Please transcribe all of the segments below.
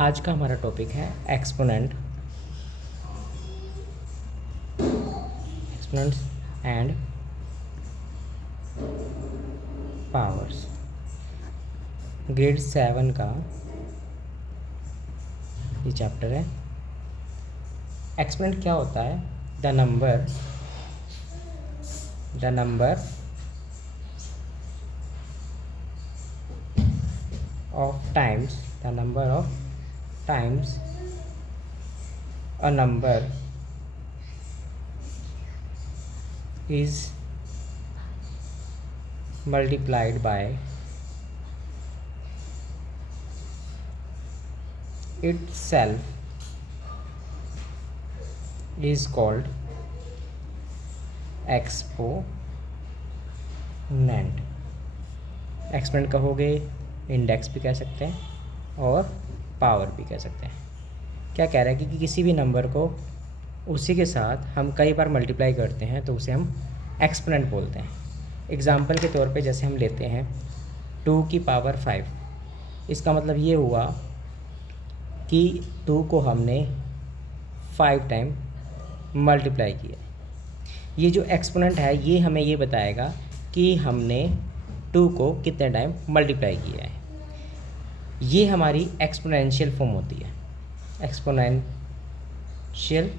आज का हमारा टॉपिक है exponent, exponents and powers. Grade 7 का ये चैप्टर है। एक्सपोनेंट क्या होता है? The number of times a number is multiplied by itself is called exponent. Exponent कहोगे, इंडेक्स भी कह सकते हैं और पावर भी कह सकते हैं। क्या कह रहा है कि किसी भी नंबर को उसी के साथ हम कई बार मल्टीप्लाई करते हैं तो उसे हम एक्सपोनेंट बोलते हैं। एग्जाम्पल के तौर पे जैसे हम लेते हैं 2 की पावर 5। इसका मतलब ये हुआ कि 2 को हमने 5 टाइम मल्टीप्लाई किया। ये जो एक्सपोनेंट है ये हमें ये बताएगा कि हमने 2 को कितने टाइम मल्टीप्लाई किया है। ये हमारी एक्सपोनेंशियल फॉर्म होती है, एक्सपोनेंशियल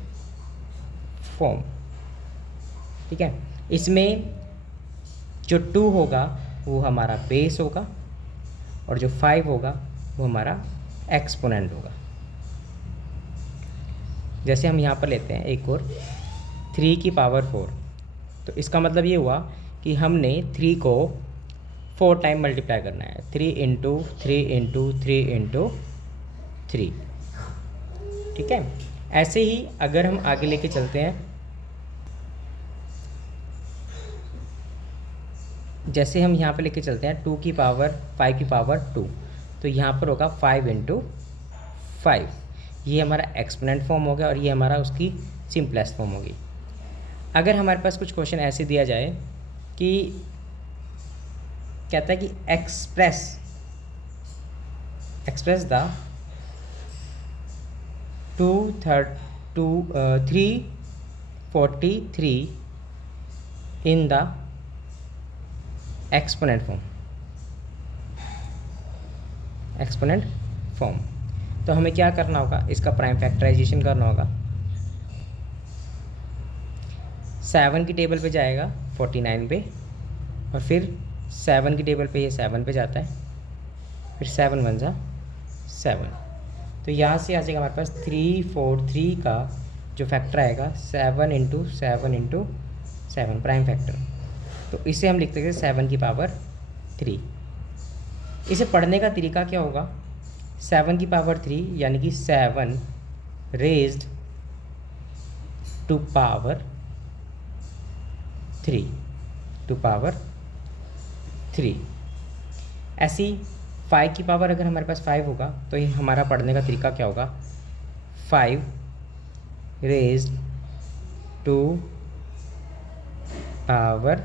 फॉर्म। ठीक है, इसमें जो 2 होगा वो हमारा बेस होगा और जो 5 होगा वो हमारा एक्सपोनेंट होगा। जैसे हम यहाँ पर लेते हैं एक और 3 की पावर 4। तो इसका मतलब ये हुआ कि हमने 3 को 4 टाइम मल्टीप्लाई करना है। 3 इंटू 3 इंटू 3 इंटू 3। ठीक है, ऐसे ही अगर हम आगे लेके चलते हैं, जैसे हम यहाँ पे लेके चलते हैं 2 की पावर 5 की पावर 2। तो यहाँ पर होगा 5 इंटू 5। ये हमारा एक्सपोनेंट फॉर्म हो गया और ये हमारा उसकी सिंपलेस्ट फॉर्म होगी। अगर हमारे पास कुछ क्वेश्चन ऐसे दिया जाए कि कहता है कि express the 343 in the exponent form, तो हमें क्या करना होगा? इसका प्राइम फैक्टराइजेशन करना होगा। 7 की टेबल पे जाएगा 49 पे, और फिर 7 की टेबल पे ये 7 पे जाता है, फिर 7 1 जा 7। तो यहाँ से आ जाएगा हमारे पास 343 का जो फैक्टर आएगा 7 इंटू 7 इंटू 7 प्राइम फैक्टर। तो इसे हम लिख सकते हैं 7 की पावर 3। इसे पढ़ने का तरीका क्या होगा? 7 की पावर 3 यानी कि 7 रेज्ड टू पावर 3। ऐसी 5 की पावर अगर हमारे पास 5 होगा तो ये हमारा पढ़ने का तरीका क्या होगा? 5 रेज्ड टू पावर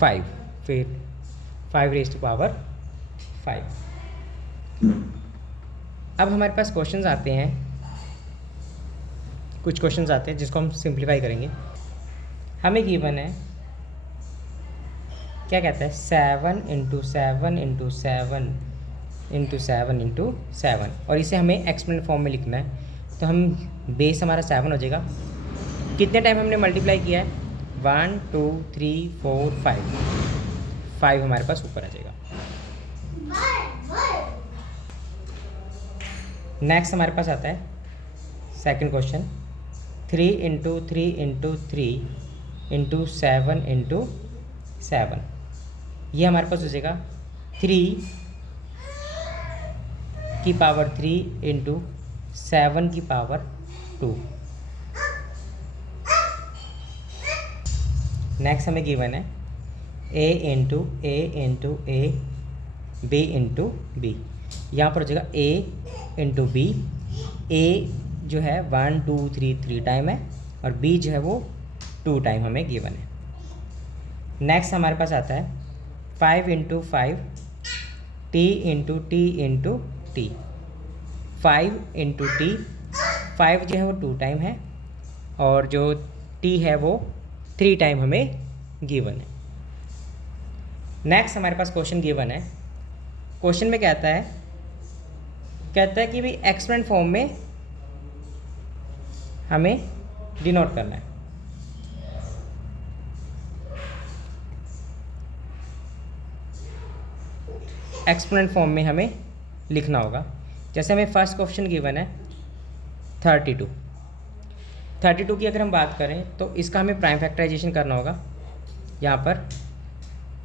5, फिर 5 रेज्ड टू पावर 5। अब हमारे पास क्वेश्चंस आते हैं, कुछ क्वेश्चंस आते हैं जिसको हम सिंप्लीफाई करेंगे। हमें गिवन है, क्या कहता है? 7 इंटू 7 इंटू 7 इंटू 7 इंटू 7, और इसे हमें एक्सपोनेंट फॉर्म में लिखना है। तो हम बेस हमारा 7 हो जाएगा। कितने टाइम हमने मल्टीप्लाई किया है? 1 2 3 4 5 हमारे पास ऊपर आ जाएगा। नेक्स्ट हमारे पास आता है second question, 3 into 3 into 3 into 7 into 7। ये हमारे पास हो जाएगा 3 की पावर 3 इंटू 7 की पावर 2। नेक्स्ट हमें गिवन है a into a into a b into b। यहाँ पर हो जाएगा a इंटू b। a जो है 1 2 3 टाइम है और b जो है वो 2 टाइम हमें गिवन है। नेक्स्ट हमारे पास आता है 5 into 5 T into T into T, 5 into T, 5 जो है वो 2 टाइम है और जो टी है वो 3 टाइम हमें गिवन है। नेक्स्ट हमारे पास क्वेश्चन गिवन है। क्वेश्चन में कहता है कि भाई एक्सपोनेंट फॉर्म में हमें डिनोट करना है। एक्सपोनेंट फॉर्म में हमें लिखना होगा। जैसे हमें फर्स्ट क्वेश्चन गिवन है 32 की अगर हम बात करें तो इसका हमें प्राइम फैक्टराइजेशन करना होगा। यहाँ पर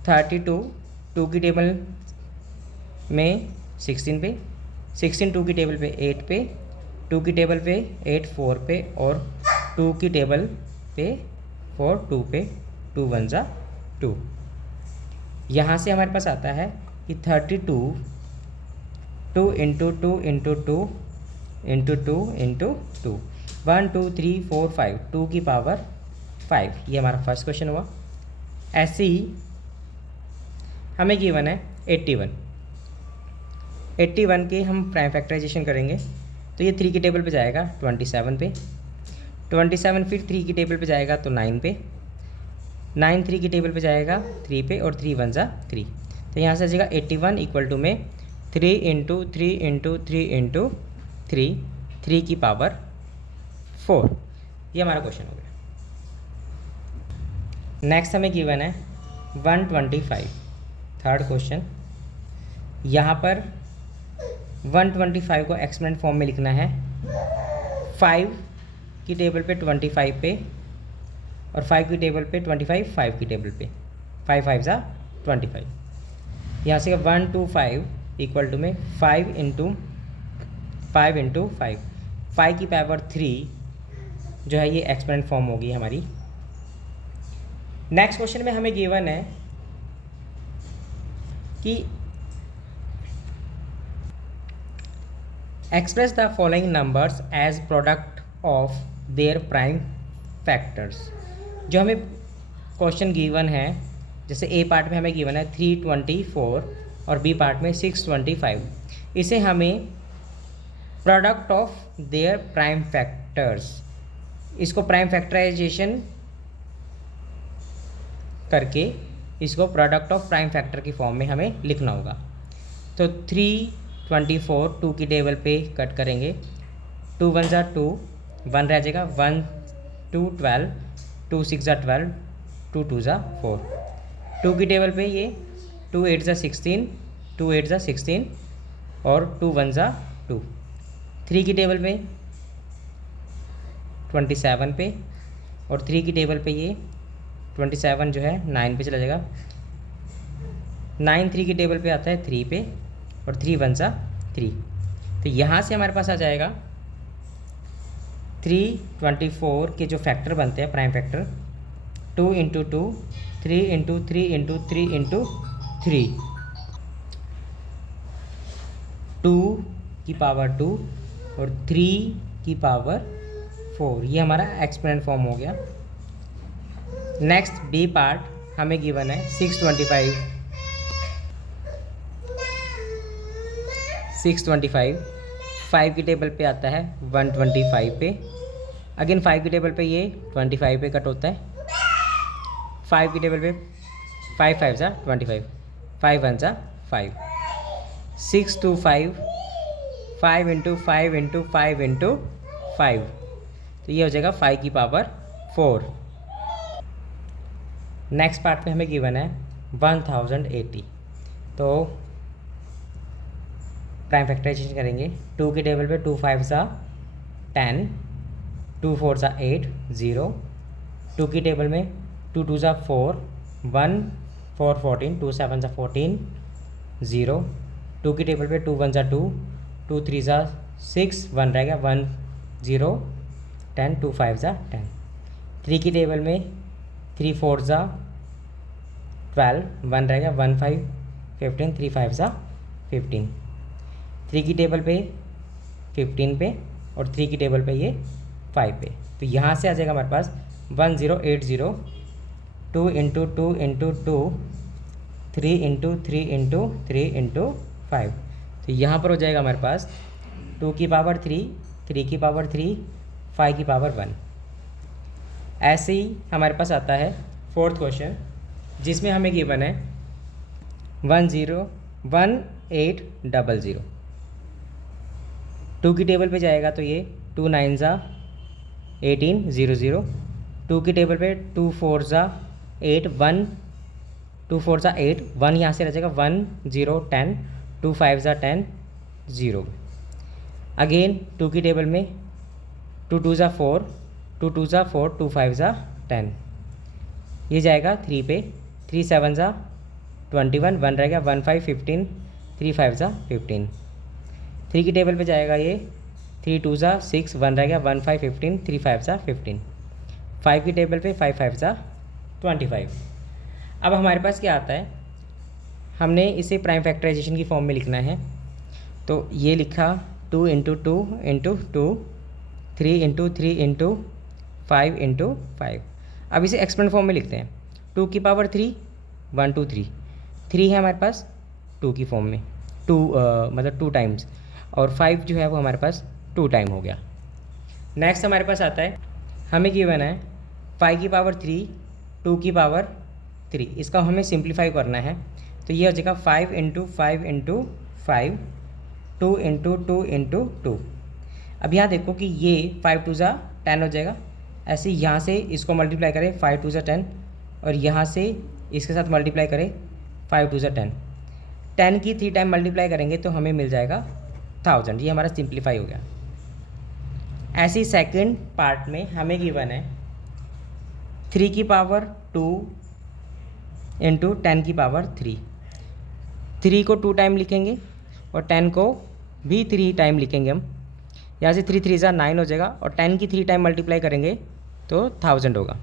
32 2 की टेबल में 16 पे, 16 2 की टेबल पे 8 पे, 2 की टेबल पे 8 4 पे और 2 की टेबल पे 4 2 पे, 2 1 जा 2। यहाँ से हमारे पास आता है कि 32 2 इंटू 2 इंटू 2 इंटू 2 इंटू 2, 1 2 3 4 5, 2 की पावर 5। ये हमारा फर्स्ट क्वेश्चन हुआ। ऐसे ही हमें गिवन है 81 के हम प्राइम फैक्टराइजेशन करेंगे तो ये 3 की टेबल पे जाएगा 27 पे, 27 फिर 3 की टेबल पे जाएगा तो 9 पे, 9 3 की टेबल पे जाएगा 3 पे और 3 1 जा 3। तो यहाँ से आ जाएगा 81 इक्वल टू में 3 इंटू 3 इंटू 3 इंटू 3, 3 की पावर 4। ये हमारा क्वेश्चन हो गया। नेक्स्ट हमें गिवन है 125, थर्ड क्वेश्चन। यहाँ पर 125 को एक्सपोनेंट फॉर्म में लिखना है। 5 की टेबल पे 25 पे और 5 की टेबल पे 25, 5 की टेबल पे 5 5 जा 25। यहाँ से 125 इक्वल टू में 5 इंटू 5 इंटू 5, 5 की पावर 3 जो है ये एक्सपोनेंट फॉर्म होगी हमारी। नेक्स्ट क्वेश्चन में हमें गिवन है कि express the following numbers as product of their prime factors. जो हमें क्वेश्चन गिवन है, जैसे ए पार्ट में हमें गिवन है 324 और बी पार्ट में 625, इसे हमें product of their prime factors, इसको प्राइम फैक्टराइजेशन करके इसको प्रोडक्ट ऑफ प्राइम फैक्टर की फॉर्म में हमें लिखना होगा। तो 324 2 की टेबल पे कट करेंगे, 2 1 जा 2, 1 रह जाएगा, 1 2 12, 2 6 जा 12, 2 2 जा 4। 2 की टेबल पे ये 2 8 जा 16, 2 8 जा 16 और 2 1 जा 2। 3 की टेबल पे 27 पे और 3 की टेबल पे ये 27 जो है 9 पे चला जाएगा, 9 3 की टेबल पे आता है 3 पे और 3 1 जा 3। तो यहाँ से हमारे पास आ जाएगा 324 के जो फैक्टर बनते हैं prime factor, 2 into 2, 3 into 3 into 3 into 3, 2 की पावर 2 और 3 की पावर 4। ये हमारा एक्सपोनेंट फॉर्म हो गया। नेक्स्ट बी पार्ट हमें गिवन है 625, 5 की टेबल पे आता है 125 पे, अगेन 5 की टेबल पे ये 25 पे कट होता है, 5 की टेबल पे 5 5 जा 25, 5 1 जा 5, 6 2 5, 5 इंटू 5 इंटू 5 इंटू 5, तो ये हो जाएगा 5 की पावर 4। नेक्स्ट पार्ट में हमें गिवन है 1080, तो प्राइम फैक्टराइजेशन करेंगे। 2 की टेबल पे 2 5 सा 10, 2 4 सा 8 0, 2 की टेबल में 2 2 सा 4, 1 4 14, 2 7 सा 14 0, 2 की टेबल पे 2 1 सा 2, 2 3 सा 6, 1 रह गया 1 0 10, 2 5 सा 10, 3 की टेबल में 3 4 सा 12, 1 रह गया 1 5 15, 3 5 सा 15, 3 की टेबल पे 15 पे और 3 की टेबल पे ये 5 पे। तो यहाँ से आ जाएगा हमारे पास 1080, 2 into 2 into 2, 3 into 3 into 3 into 5। तो यहाँ पर हो जाएगा हमारे पास 2 की पावर 3, 3 की पावर 3, 5 की पावर 1। ऐसे ही हमारे पास आता है फोर्थ क्वेश्चन, जिसमें हमें गिवन है 101800। 2 की टेबल पे जाएगा तो ये 2 9 ज़ा 18 00। 2 की टेबल पे 2 4 ज़ा 8 1, 2 4 ज़ा 8 1 यहाँ से रह जाएगा 1 0 10, 2 5 ज़ा 10 0। अगेन 2 की टेबल में 2 2 ज़ा 4, 2 2 ज़ा 4, 2 5 ज़ा 10, ये जाएगा 3 पे, 3 7 ज़ा 21, 1 रह गया 1 5 15, 3 5 ज़ा 15। 3 की टेबल पे जाएगा ये 3 2 ज़ा 6, 1 रह गया 1 5 15, 3 5 ज़ा 15। 5 की टेबल पे 5 5 ज़ा 25। अब हमारे पास क्या आता है, हमने इसे प्राइम फैक्टराइजेशन की फॉर्म में लिखना है। तो ये लिखा 2 into 2 into 2, 3 into 3 into 5 into 5। अब इसे एक्सपोनेंट फॉर्म में लिखते हैं। 2 की पावर 3 1 2 3, 3 है हमारे पास 2 की फॉर्म में, 2 मतलब 2 टाइम्स, और 5 जो है वो हमारे पास 2 टाइम हो गया। नेक्स्ट हमारे पास आता है, हमें गिवन है 5 की पावर 3 2 की पावर 3, इसका हमें सिंप्लीफाई करना है। तो ये हो जाएगा 5 इंटू 5 इंटू 5, 2 इंटू 2 इंटू 2। अब यहाँ देखो कि ये 5 2 ज़ा 10 हो जाएगा। ऐसे यहाँ से इसको मल्टीप्लाई करें 5 2 ज़ा 10, और यहाँ से इसके साथ मल्टीप्लाई करें 5 2 ज़ा 10। 10 की 3 टाइम मल्टीप्लाई करेंगे तो हमें मिल जाएगा 1000। ये हमारा सिंप्लीफाई हो गया। ऐसे ही सेकेंड पार्ट में हमें गिवन है 3 की पावर 2 इंटू 10 की पावर 3। 3 को 2 टाइम लिखेंगे और 10 को भी 3 टाइम लिखेंगे हम। यहाँ से 3 3 ज़ा 9 हो जाएगा, और 10 की 3 टाइम मल्टीप्लाई करेंगे तो 1000 होगा।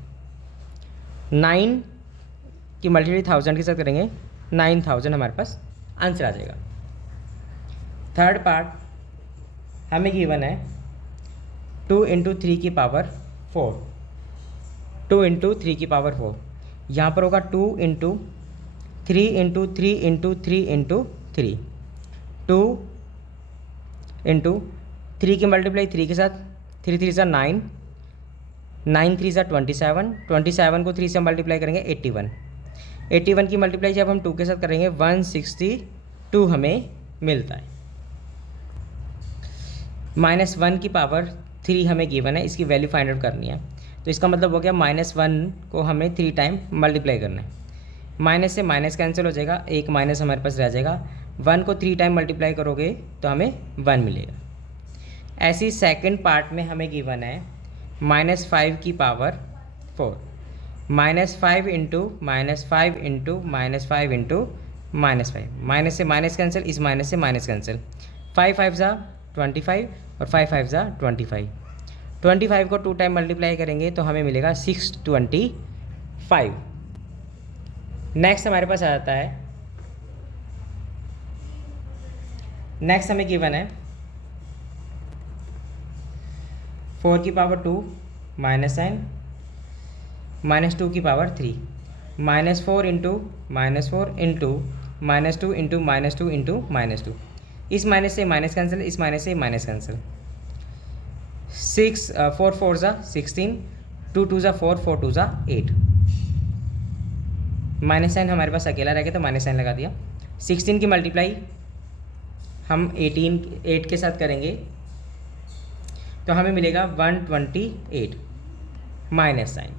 9 की मल्टीप्लाई 1000 के साथ करेंगे 9000 हमारे पास आंसर आ जाएगा। थर्ड पार्ट हमें गिवन है 2 इंटू 3 की पावर 4, 2 इंटू 3 की पावर 4। यहाँ पर होगा 2 into 3 into 3 into 3 into 3, 2 into 3 की मल्टीप्लाई 3 के साथ, 3 3 ज़ा 9, 9 3 ज़ा 27, 27 को 3 से मल्टीप्लाई करेंगे 81, 81 की मल्टीप्लाई जब हम 2 के साथ करेंगे 162 हमें मिलता है। -1 की पावर 3 हमें गिवन है, इसकी वैल्यू फाइंड आउट करनी है। तो इसका मतलब हो गया -1 को हमें 3 टाइम मल्टीप्लाई करना है। माइनस से माइनस कैंसिल हो जाएगा, एक माइनस हमारे पास रह जाएगा। 1 को 3 टाइम मल्टीप्लाई करोगे तो हमें 1 मिलेगा। ऐसी सेकंड पार्ट में हमें गिवन है -5 की power 4, -5 into -5 into -5 into -5, minus से माइनस कैंसिल, इस माइनस से माइनस कैंसिल, 5 5 ज़ा 25 और 5 5 ज़ा 25। 25 को 2 टाइम मल्टीप्लाई करेंगे तो हमें मिलेगा 625। नेक्स्ट हमारे पास आ जाता है, नेक्स्ट हमें गिवन है 4 की पावर 2 -9 -2 की power 3, -4 into -4 into -2 into -2 into -2, इस माइनस से माइनस कैंसिल, इस माइनस से माइनस कैंसिल, 6 4 4 ज़ा 16, 2 2 ज़ा 4, 4 2 ज़ा 8। माइनस साइन हमारे पास अकेला रह गया तो माइनस साइन लगा दिया। 16 की मल्टीप्लाई हम 8 के साथ करेंगे तो हमें मिलेगा 128 माइनस साइन।